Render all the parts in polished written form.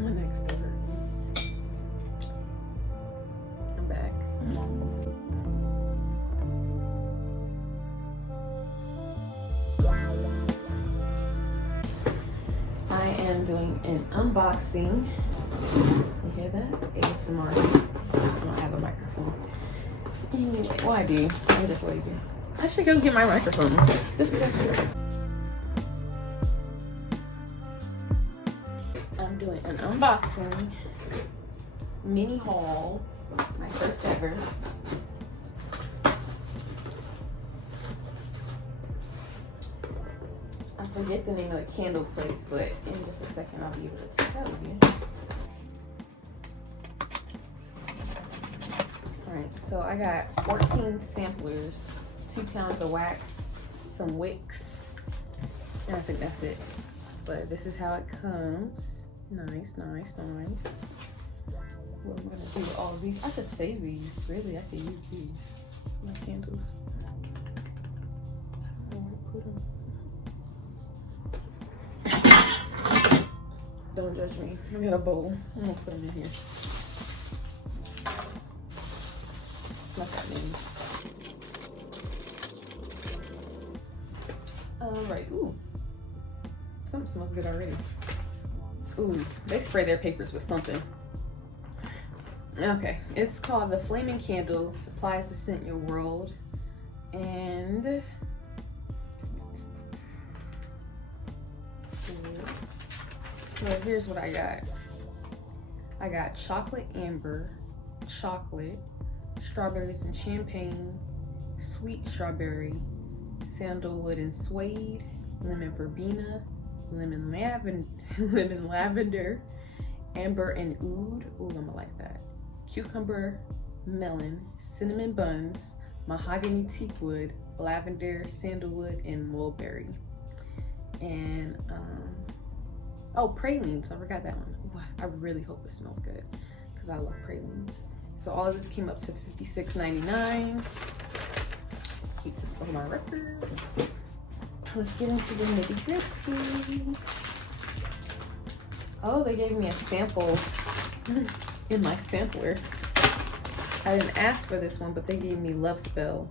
My next door. I'm back. I am doing an unboxing. You hear that? ASMR. I don't have a microphone. Anyway, well I do. I'm just lazy. I should go get my microphone. Just because. I'm doing an unboxing mini haul. My first ever. I forget the name of the candle place, but in just a second I'll be able to tell you. Alright, so I got 14 samplers, 2 pounds of wax, some wicks, and I think that's it. But this is how it comes. Nice, nice, nice. What am I gonna do with all of these? I should save these. Really, I could use these. My candles. I don't know where to put them. Don't judge me. I got a bowl. I'm gonna put them in here. Not that many. Alright, ooh. Something smells good already. Ooh, they spray their papers with something. Okay, it's called the Flaming Candle, supplies to scent your world. And so here's what I got. I got chocolate amber, chocolate, strawberries and champagne, sweet strawberry, sandalwood and suede, lemon verbena, lemon lavender, amber and oud. Ooh, I'm gonna like that. Cucumber, melon, cinnamon buns, mahogany teakwood, lavender, sandalwood, and mulberry. And oh, pralines, I forgot that one. Ooh, I really hope it smells good because I love pralines. So all of this came up to $56.99. Keep this for my records. Let's get into the nitty-gritty. Oh, they gave me a sample in my sampler. I didn't ask for this one, but they gave me Love Spell.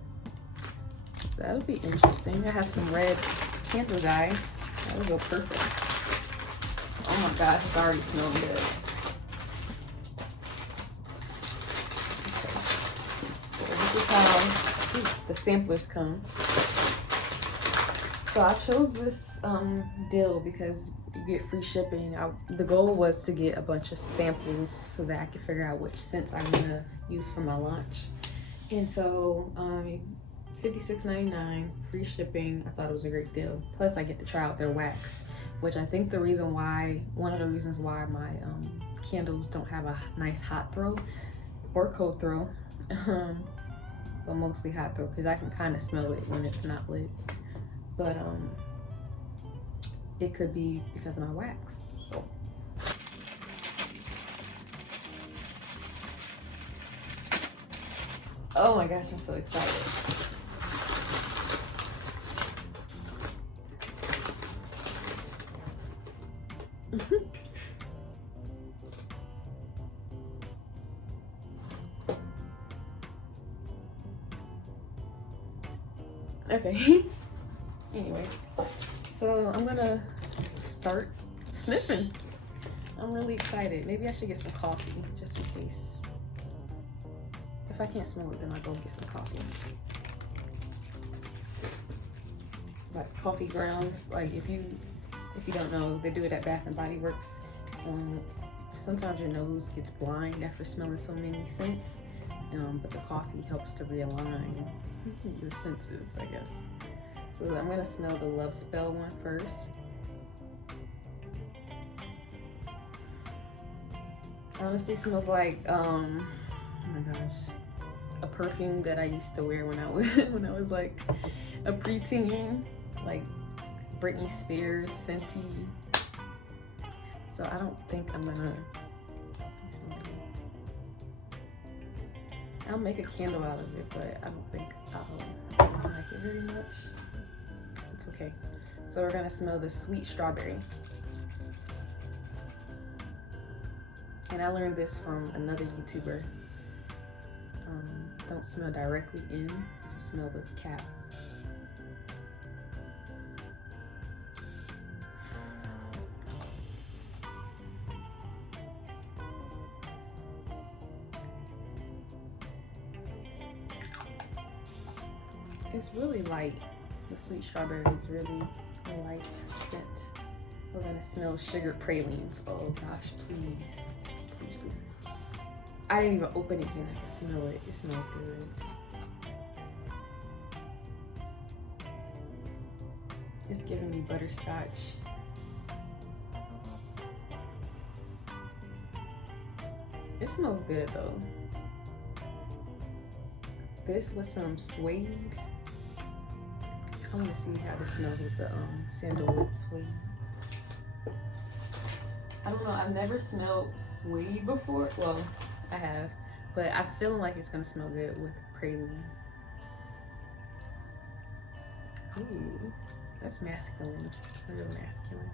That'll be interesting. I have some red candle dye. That would go perfect. Oh my gosh, it's already smelling good. This is how the samplers come. So I chose this deal because you get free shipping. The goal was to get a bunch of samples so that I could figure out which scents I'm gonna use for my launch. And so $56.99, free shipping. I thought it was a great deal. Plus I get to try out their wax, which I think one of the reasons why my candles don't have a nice hot throw or cold throw. But mostly hot throw because I can kind of smell it when it's not lit. But it could be because of my wax. So. Oh my gosh, I'm so excited. Okay. Anyway, so I'm gonna start sniffing. I'm really excited. Maybe I should get some coffee just in case. If I can't smell it, then I'll go get some coffee. Like coffee grounds. Like if you don't know, they do it at Bath and Body Works. Sometimes your nose gets blind after smelling so many scents, but the coffee helps to realign your senses, I guess. So I'm gonna smell the Love Spell one first. Honestly, smells like oh my gosh, a perfume that I used to wear when I was like a preteen, like Britney Spears scenty. So I don't think I'm gonna. I'll make a candle out of it, but I don't think I'll like it very much. It's okay. So we're gonna smell the sweet strawberry. And I learned this from another YouTuber. Don't smell directly in, just smell the cap. It's really light. The sweet strawberry is really a light scent. We're gonna smell sugared pralines. Oh gosh, please, please, please. I didn't even open it yet. I can smell it. It smells good. It's giving me butterscotch. It smells good though. This with some suede. I want to see how this smells with the sandalwood suede. I don't know, I've never smelled suede before. Well, I have, but I'm feeling like it's gonna smell good with praline. Ooh, that's masculine, real masculine.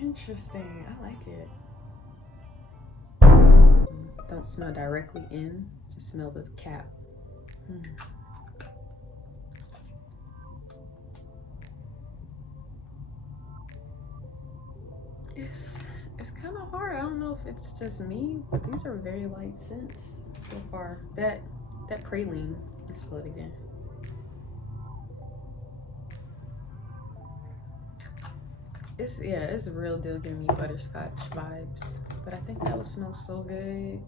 Interesting, I like it. Don't smell directly in, just smell the cap. It's kind of hard. I don't know if it's just me, but these are very light scents so far. That praline, let's smell it again. It's a real deal giving me butterscotch vibes, but I think that would smell so good.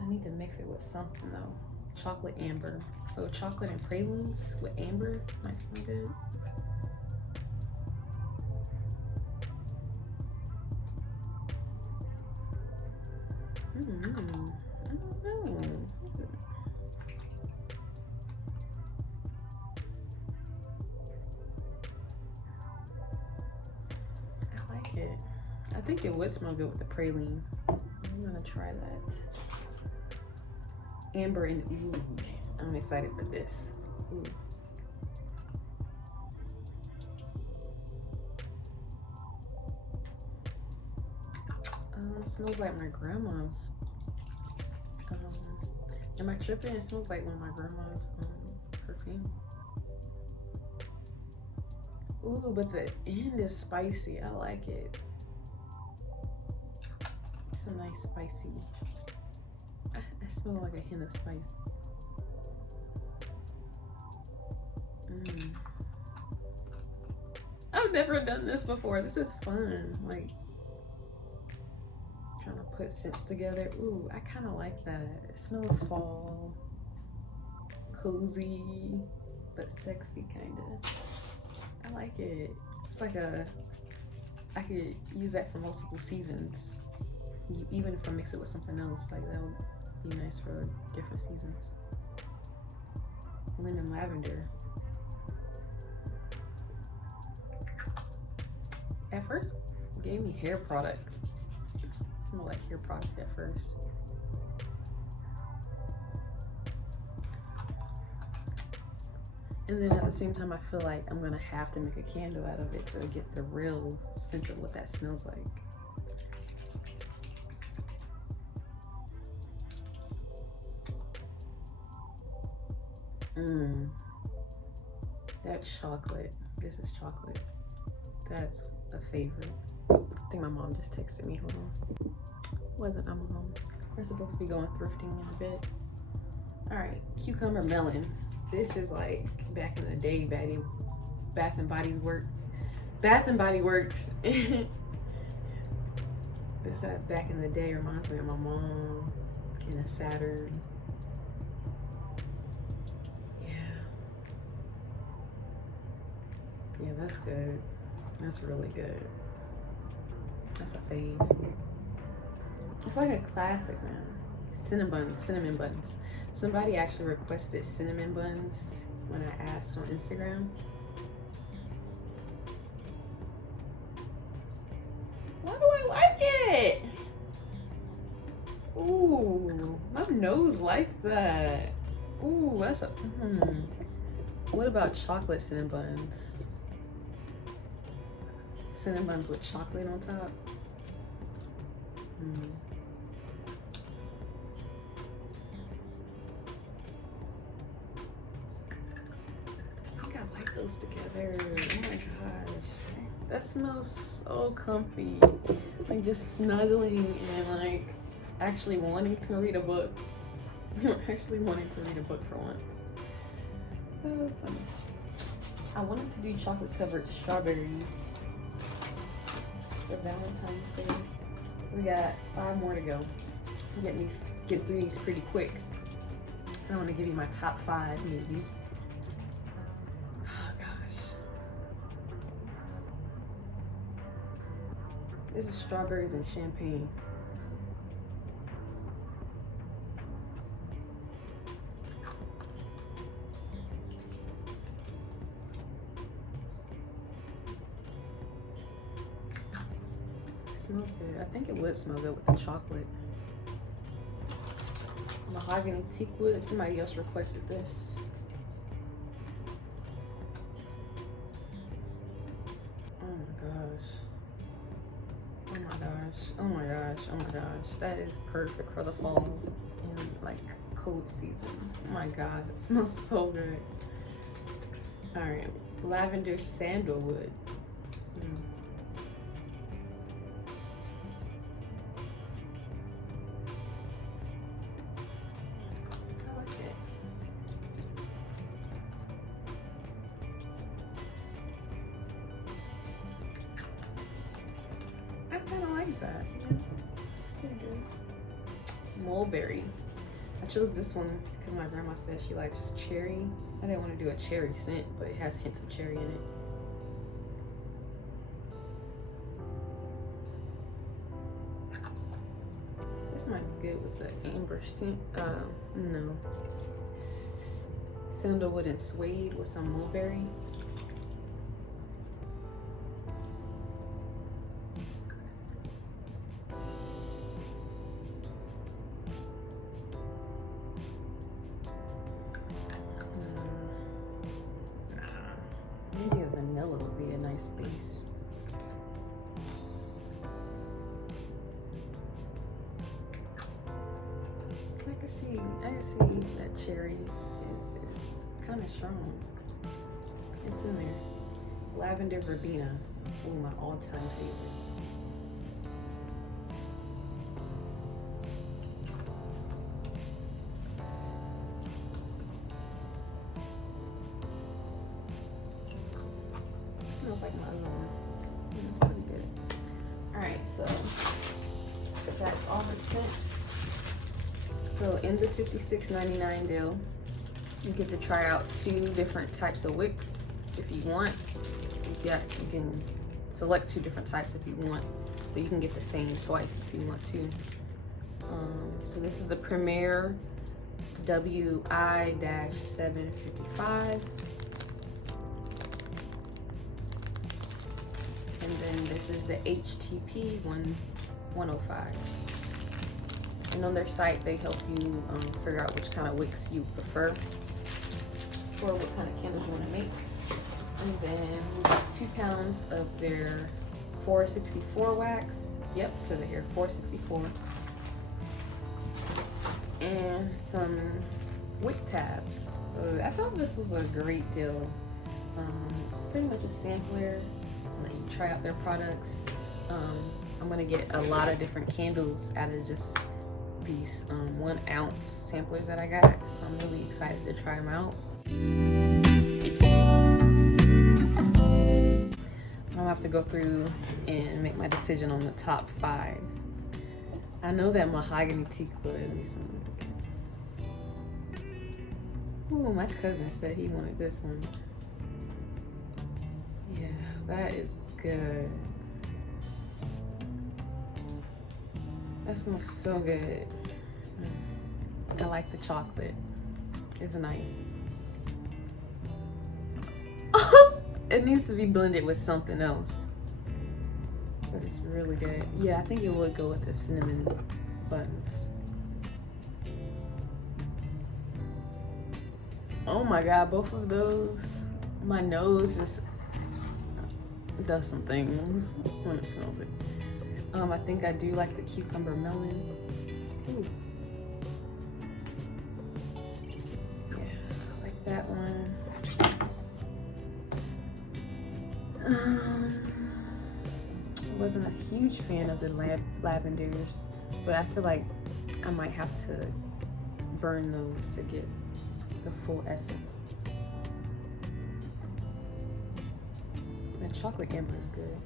I need to mix it with something though. Chocolate amber. So chocolate and pralines with amber might smell good. I don't know. I like it. I think it would smell good with the praline. I'm gonna try that. Amber and oud. I'm excited for this. Ooh. It smells like my grandma's. Am I tripping? It smells like one of my grandma's perfume. Ooh, but the end is spicy. I like it. It's a nice spicy. I smell like a hint of spice. I've never done this before. This is fun. Like, trying to put scents together. Ooh, I kind of like that. It smells fall, cozy, but sexy kind of. I like it. It's like I could use that for multiple seasons. Even if I mix it with something else, like that would be nice for different seasons. Lemon lavender. At first, it gave me hair product. It smelled like hair product at first. And then at the same time, I feel like I'm gonna have to make a candle out of it to get the real scent of what that smells like. That's chocolate. This is chocolate. That's a favorite. I think my mom just texted me. Hold on. Wasn't my mom. We're supposed to be going thrifting in a bit. All right, cucumber melon. This is like back in the day, Bath and Body Works. This back in the day reminds me of my mom and a Saturn. Yeah, that's good. That's really good. That's a fave. It's like a classic, man. Cinnamon buns. Somebody actually requested cinnamon buns when I asked on Instagram. Why do I like it? nose likes that. Ooh, that's a. What about chocolate cinnamon buns? Cinnamon buns with chocolate on top. I think I like those together. Oh my gosh. That smells so comfy. Like just snuggling and like actually wanting to read a book. Actually wanting to read a book for once. Oh, funny. I wanted to do chocolate covered strawberries for Valentine's Day. So we got 5 more to go. I'm get through these pretty quick. I want to give you my top 5 maybe. Oh gosh. This is strawberries and champagne. Smells good. I think it would smell good with the chocolate. Mahogany Teakwood. Somebody else requested this. Oh my gosh. Oh my gosh. Oh my gosh. Oh my gosh. That is perfect for the fall and like cold season. Oh my gosh. It smells so good. Alright. Lavender Sandalwood. I kind of like that. Yeah, pretty good. Mulberry. I chose this one because my grandma said she likes cherry. I didn't want to do a cherry scent, but it has hints of cherry in it. This might be good with the amber scent. No. Sandalwood and suede with some mulberry. Maybe a vanilla would be a nice base. I can see that cherry is kind of strong. It's in there. Lavender Verbena. Oh, my all-time favorite. Smells like my other one. It's pretty good. Alright, so that's all the scents. So in the $56.99 deal, you get to try out 2 different types of wicks if you want. You can select 2 different types if you want, but you can get the same twice if you want to. So this is the Premier WI-755. And then this is the HTP 105. And on their site, they help you figure out which kind of wicks you prefer or what kind of candles you want to make. And then we got 2 pounds of their 464 wax. Yep, so they're here, 464. And some wick tabs. So I thought this was a great deal. Pretty much a sampler. I'll let you try out their products. I'm gonna get a lot of different candles out of just these 1 ounce samplers that I got, so I'm really excited to try them out. I'll have to go through and make my decision on the top 5. I know that Mahogany Teakwood. Ooh, my cousin said he wanted this one. Yeah, that is good. That smells so good. I like the chocolate. It's nice. It needs to be blended with something else. But it's really good. Yeah, I think it would go with the cinnamon buns. Oh my god, both of those. My nose just does some things when it smells it. I think I do like the cucumber melon. Ooh. Yeah, I like that one. I wasn't a huge fan of the lavenders, but I feel like I might have to burn those to get the full essence. That chocolate amber is good.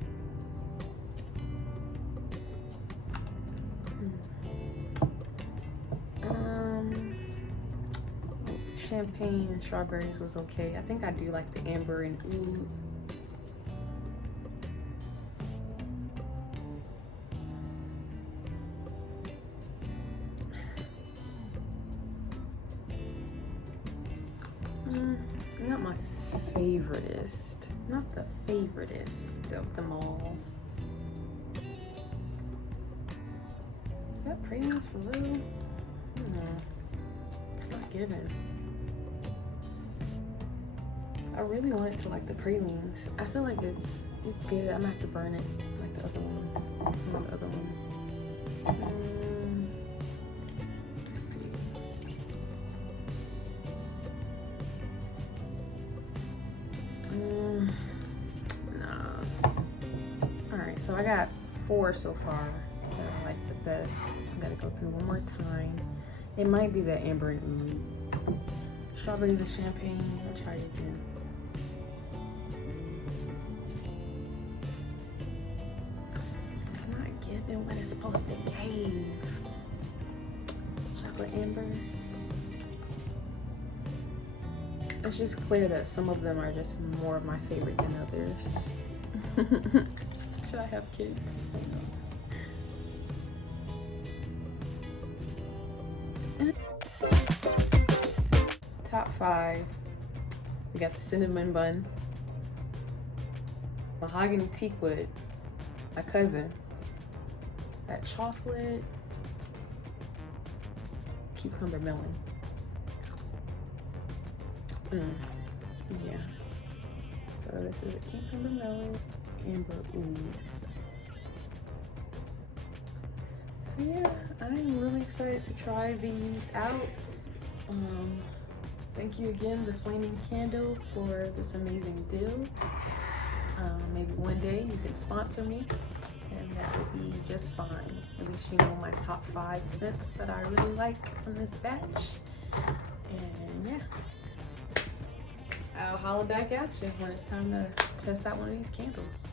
Champagne and strawberries was okay. I think I do like the amber and oud. Not my favoritist. Not the favoritist of them all. Is that Pralines for real? No, it's not given. I really wanted to like the Pralines. I feel like it's good. I'm gonna have to burn it like the other ones. Some of the other ones. Let's see. Nah. Alright, so I got 4 so far that I like the best. I gotta go through one more time. It might be the amber and oud. Strawberries and champagne. I'll try it again. It's not giving what it's supposed to give. Chocolate amber. It's just clear that some of them are just more of my favorite than others. Should I have kids? Top 5. We got the cinnamon bun, Mahogany Teakwood, my cousin, that chocolate, cucumber melon. Yeah. So this is a cucumber melon, amber oud. So yeah, I'm really excited to try these out. Thank you again, the Flaming Candle, for this amazing deal. Maybe one day you can sponsor me, and that would be just fine. At least you know my top 5 scents that I really like from this batch. And yeah, I'll holler back at you when it's time to test out one of these candles.